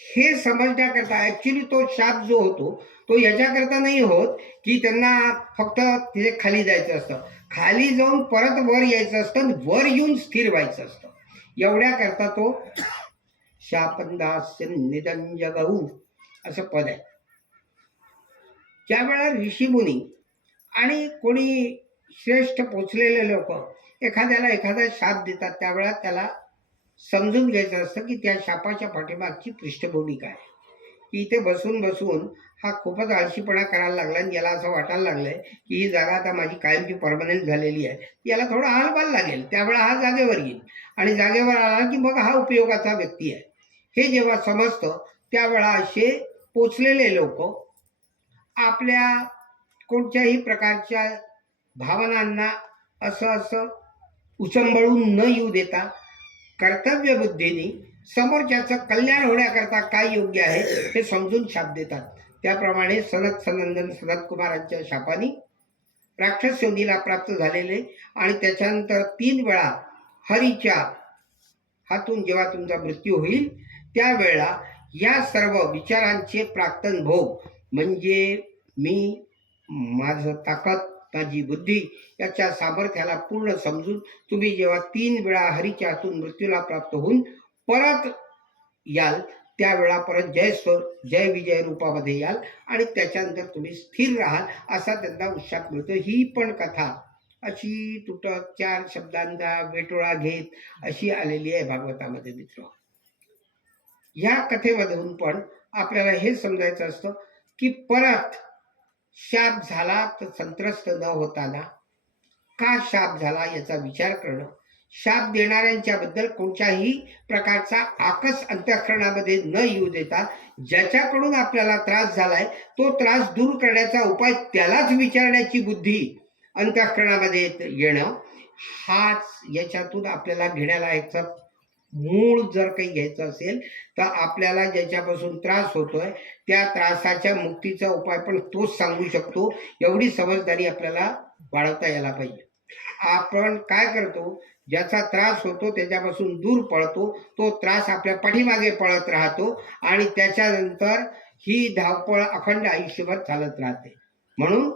हे समजण्याकरता ऍक्च्युली तो शाप जो होतो तो याच्याकरता नाही होत की त्यांना फक्त तिथे खाली जायचं असतं, खाली जाऊन परत वर यायचं असतं, वर येऊन स्थिर व्हायचं असतं. एवढ्याकरता तो शापंदास्य निदंजगऊ असं पद आहे. ज्यावेळा ऋषीमुनी आणि कोणी श्रेष्ठ पोचलेले लोक एखाद्याला एखादा शाप देतात त्यावेळा त्याला समजून घ्यायचं असतं की त्या शापाच्या पाठीमागची पृष्ठभूमी काय, की इथे बसून बसून हा खूपच आळशीपणा करायला लागला आणि याला असं वाटायला लागलंय की ही जागा आता माझी कायमची परमनंट झालेली आहे, याला थोडा हालबाल लागेल, त्यावेळा हा जागेवर येईल आणि जागेवर आला की मग हा उपयोगाचा व्यक्ती आहे. हे जेव्हा समजतं त्यावेळा असे पोचलेले लोक आपल्या कोणत्याही प्रकारच्या भावनांना असं उचंबळून न येऊ देता कर्तव्य बुद्धीने समोरच्याचं कल्याण होण्याकरता काय योग्य आहे हे समजून शाप देतात. त्याप्रमाणे सनत सनंदन सनत कुमारांच्या शापाने राक्षस योनीला प्राप्त झालेले आणि त्याच्यानंतर 3 वेळा हरीच्या हातून जेव्हा तुमचा मृत्यू होईल त्यावेळा या सर्व विचारांचे प्राक्तन भोग म्हणजे मी, माझं ताकद, माझी बुद्धी याच्या सामर्थ्याला पूर्ण समजून तुम्ही जेव्हा 3 वेळा हरीच्या हातून मृत्यूला प्राप्त होऊन परत याल त्यावेळा परत जय विजय रूपामध्ये याल आणि त्याच्यानंतर तुम्ही स्थिर राहाल असा त्यांना उत्साह मिळतो. ही पण कथा अशी तुटक 4 शब्दांचा वेटोळा घेत अशी आलेली आहे भागवतामध्ये मित्र. ह्या कथेमधून पण आपल्याला हे समजायचं असतं की परत शाप झाला तर संत्रस्त न होताना का शाप झाला याचा विचार करणं, शाप देणाऱ्यांच्या बद्दल कोणत्याही प्रकारचा आकस अंतःकरणामध्ये न येऊ देता ज्याच्याकडून आपल्याला त्रास झालाय तो त्रास दूर करण्याचा उपाय त्यालाच विचारण्याची बुद्धी अंतःकरणामध्ये येणं, हाच याच्यातून आपल्याला घेण्यालायकचा मूळ जर काही घ्यायचं असेल तर आपल्याला ज्याच्यापासून त्रास होतोय त्या त्रासाच्या मुक्तीचा उपाय पण तोच सांगू शकतो, एवढी समजदारी आपल्याला बाळगता यायला पाहिजे. आपण काय करतो, ज्याचा त्रास होतो त्याच्यापासून दूर पळतो, तो त्रास आपल्या पाठीमागे पळत राहतो आणि त्याच्यानंतर ही धावपळ अखंड आयुष्यभर चालत राहते. म्हणून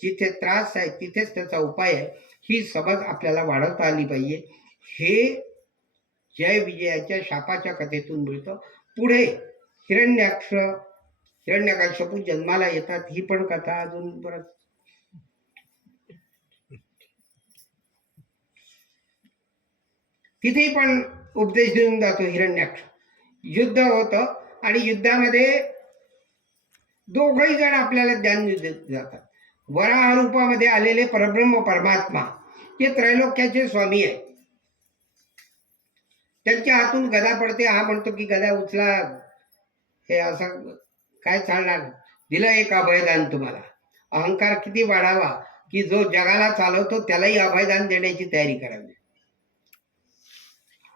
जिथे त्रास आहे तिथेच त्याचा उपाय आहे, ही समज आपल्याला वाढवता आली पाहिजे. हे जय विजयाच्या शापाच्या कथेतून मिळतं. पुढे हिरण्यकश्यपू जन्माला येतात, ही पण कथा अजून परत तिथेही पण उपदेश देऊन जातो हिरण्याक्ष. युद्ध होतं आणि युद्धामध्ये दोघही जण आपल्याला ज्ञान देत जातात. वराह रूपामध्ये आलेले परब्रह्म परमात्मा हे त्रैलोक्याचे स्वामी आहे. त्यांच्या हातून गदा पडते, हा म्हणतो की गदा उचला, हे असं काय चालणार, दिलं एक अभयदान तुम्हाला. अहंकार किती वाढावा की जो जगाला चालवतो त्यालाही अभयदान देण्याची तयारी करावी.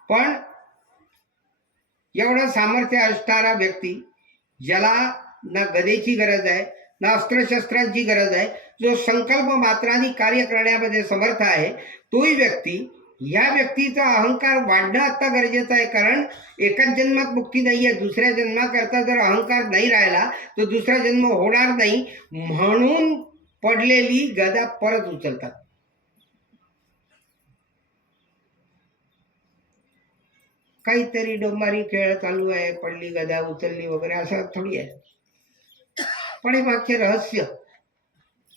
पण एवढं सामर्थ्य असणारा व्यक्ती, ज्याला ना गदेची गरज आहे ना अस्त्रशस्त्रांची गरज आहे, जो संकल्प मात्राने कार्य करण्यामध्ये समर्थ आहे, तोही व्यक्ती, या व्यक्तीचा अहंकार वाढणं आता गरजेचं आहे. कारण एकाच जन्मात मुक्ती नाहीये, दुसऱ्या जन्माकरता जर अहंकार नाही राहिला तर दुसरा जन्म होणार नाही. म्हणून पडलेली गदा परत उचलतात. काहीतरी डोंबारी खेळ चालू आहे, पडली गदा उचलली वगैरे असं थोडी आहे. पण हे मागचे रहस्य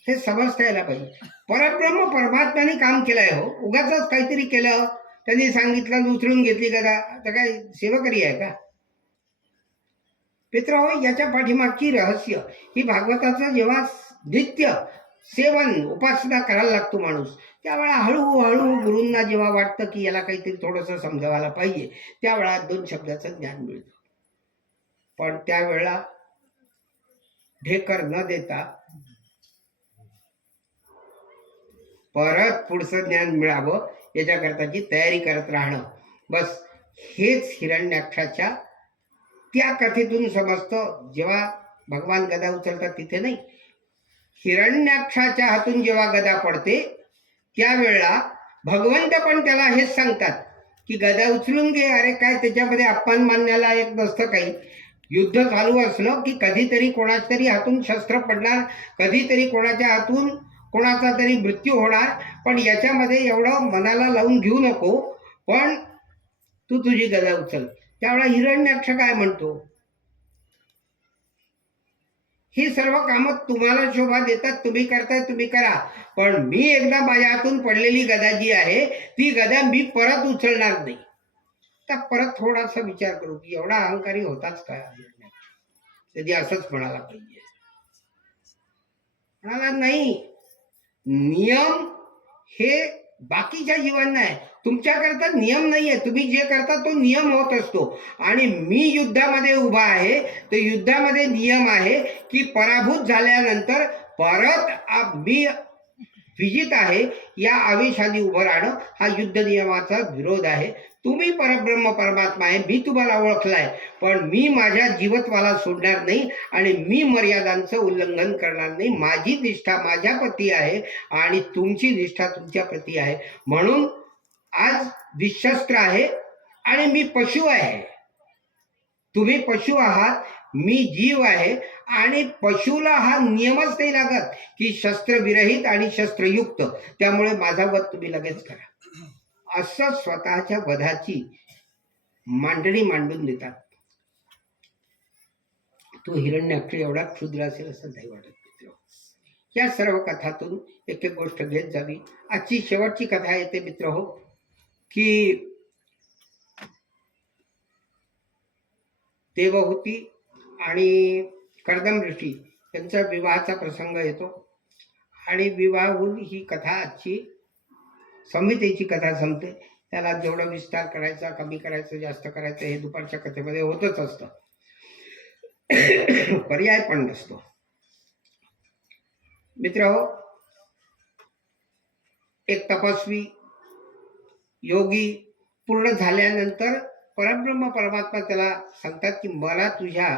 हे समजता यायला पाहिजे. परब्रह्म परमात्म्याने काम केलंय हो, उगाच काहीतरी केलं, त्यांनी सांगितलं उचलून घेतली गदा, तर काय सेवकरी आहे का? मित्र हो, याच्या पाठीमागची रहस्य ही भागवताचं जेव्हा नित्य सेवन उपासना करायला लागतो माणूस, त्यावेळा हळूहळू गुरूंना जेव्हा वाटतं की याला काहीतरी थोडंसं समजावायला पाहिजे, त्यावेळा 2 शब्दाचं ज्ञान मिळतं. पण त्यावेळेला ढेकर न देता परत पुढचं ज्ञान मिळावं याच्याकरताची तयारी करत राहणं, बस हेच हिरण्याक्षाच्या त्या कथेतून समजतं. जेव्हा भगवान गदा उचलतात तिथे नाही, हिरण्याक्षाच्या हातून जेव्हा गदा पडते त्यावेळेला भगवंत पण त्याला हेच सांगतात की गदा उचलून घे. अरे काय त्याच्यामध्ये अपमान मानण्याला एक नसतं काही. युद्ध चालू असलं की कधीतरी कोणाच्या तरी हातून शस्त्र पडणार, कधीतरी कोणाच्या हातून कोणाचा तरी मृत्यू होणार, पण याच्यामध्ये एवढं मनाला लावून घेऊ नको, पण तू तुझी गदा उचल. त्यावेळेला हिरण्याक्ष काय म्हणतो, ही सर्व कामं तुम्हाला शोभा देतात, तुम्ही करताय, तुम्ही करा, पण मी एकदा माझ्या हातून पडलेली गदा जी आहे ती गदा मी परत उचलणार नाही. तर परत थोडासा विचार करू की एवढा अहंकारी होताच काय कधी असंच म्हणाला पाहिजे. म्हणाला नाही, नियम हे बाकीच्या जीवांना आहे, तुमच्याकरता नियम नाहीये. तुम्ही जे करता तो नियम होत असतो. आणि मी युद्धामध्ये उभा आहे तर युद्धामध्ये नियम आहे की पराभूत झाल्यानंतर परत मी विजित आहे या आवेशाने उभं राहणं, हा युद्ध नियमाचा विरोध आहे. तुम्ही परब्रह्म परमात्मा आहे, मी तुम्हाला ओळखलाय, पण मी माझ्या जीवत्वाला सोडणार नाही आणि मी मर्यादांचं उल्लंघन करणार नाही. माझी निष्ठा माझ्या प्रती आहे आणि तुमची निष्ठा तुमच्या प्रती आहे. म्हणून आज विशस्त्र आहे आणि मी पशु आहे, तुम्ही पशु आहात, मी जीव आहे. आणि पशुला हा नियमच नाही लागत की शस्त्रविरहित आणि शस्त्रयुक्त, त्यामुळे माझा वध तुम्ही लगेच करा, असं स्वतःच्या वधाची मांडणी मांडून देतात. तो हिरण्याक्ष एवढा क्षुद्र असेल असं नाही वाटत. या सर्व कथातून एक एक गोष्ट घेत जावी. आजची शेवटची कथा येते मित्र हो, की देवहूती आणि कर्दम ऋषी यांचा विवाहाचा प्रसंग येतो आणि विवाह होऊन ही कथा आजची संहितेची कथा संपते. त्याला जेवढा विस्तार करायचा, कमी करायचं, जास्त करायचं हे दुपारच्या कथेमध्ये होतच असतं. पर्याय पण नसतो. मित्रहो, एक तपस्वी योगी पूर्ण झाल्यानंतर परब्रह्म परमात्मा त्याला सांगतात की मला तुझ्या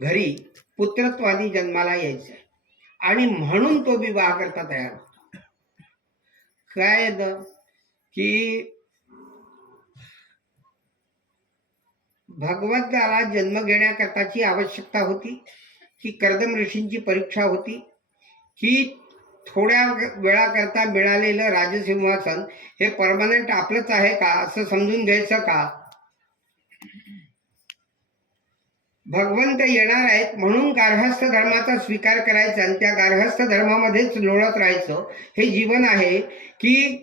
घरी पुत्रत्वादी जन्माला यायचं आहे, आणि म्हणून तो विवाह करता तयार होतो. काय की भगवंताला जन्म घेण्याकरताची आवश्यकता होती, की कर्दम ऋषींची परीक्षा होती, की थोड्या वेळाकरता मिळालेलं राजसिंहासन हे परमनंट आपलंच आहे का असं समजून घ्यायचं का? भगवंत येणार आहेत म्हणून गार्हस्थ धर्माचा स्वीकार करायचा आणि त्या गार्हस्थ धर्मामध्येच लोळत राहायचं हे जीवन आहे, की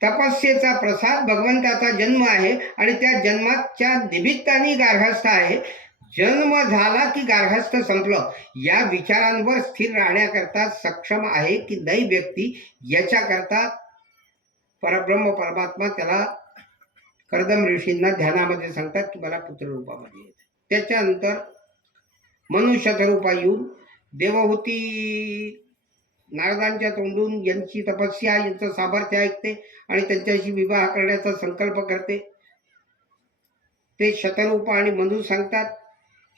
तपस्येचा प्रसाद भगवंताचा जन्म आहे आणि त्या जन्माच्या निमित्ताने गार्हस्थ आहे. जन्म झाला की गार्हस्थ संपलं या विचारांवर स्थिर राहण्याकरता सक्षम आहे की नाही व्यक्ती, याच्याकरता परब्रह्म परमात्मा त्याला कर्दम ऋषींना ध्यानामध्ये सांगतात की मला पुत्ररूपामध्ये येत. त्याच्यानंतर मनुष्यरूपा येऊन देवहूती नारदांच्या तोंडून यांची तपस्या, यांचं सामर्थ्य ऐकते आणि त्यांच्याशी विवाह करण्याचा संकल्प करते. ते शतरूप आणि मनु सांगतात.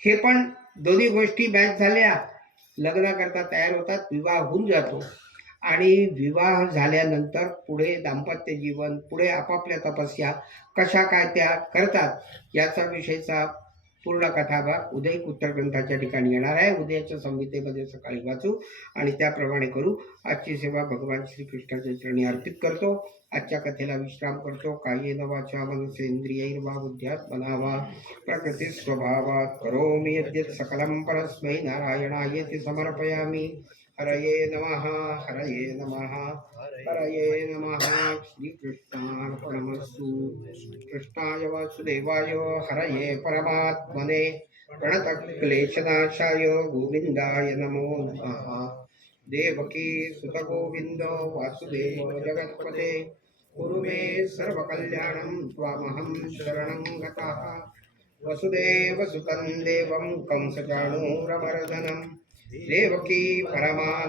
हे पण दोन्ही गोष्टी मॅच झाल्या, लग्नाकरता तयार होतात, विवाह होऊन जातो. आणि विवाह झाल्यानंतर पुढे दाम्पत्य जीवन, पुढे आपापल्या तपस्या कशा काय त्या करतात याचा विषयीचा पूर्ण कथाभाग उदयिक उत्तर ग्रंथाच्या ठिकाणी येणार आहे. उद्याच्या संहितेमध्ये सकाळी वाचू आणि त्याप्रमाणे करू. आजची सेवा भगवान श्रीकृष्णाच्या चरणी अर्पित करतो. आजच्या कथेला विश्राम करतो. कायेन वाचा मनसेंद्रियैर्वा बुद्ध्यात्मना वा प्रकृती स्वभावात् करोमि यद्यत् सकलं परस्मै नारायणायेति समर्पयामि. हरये नमः, हरये नमः, हरये नमः. श्रीकृष्णार्पणमस्तु. कृष्णाय वासुदेवाय हरये परमात्मने प्रणतक्लेशनाशाय गोविन्दाय नमो नमः. देवकी सुत गोविन्द वासुदेव जगत्पते कुरु मे सर्वकल्याणं त्वामहं शरणं गतः. वसुदेव सुतं देवं कंसचाणूरमर्दनं देवकी परमा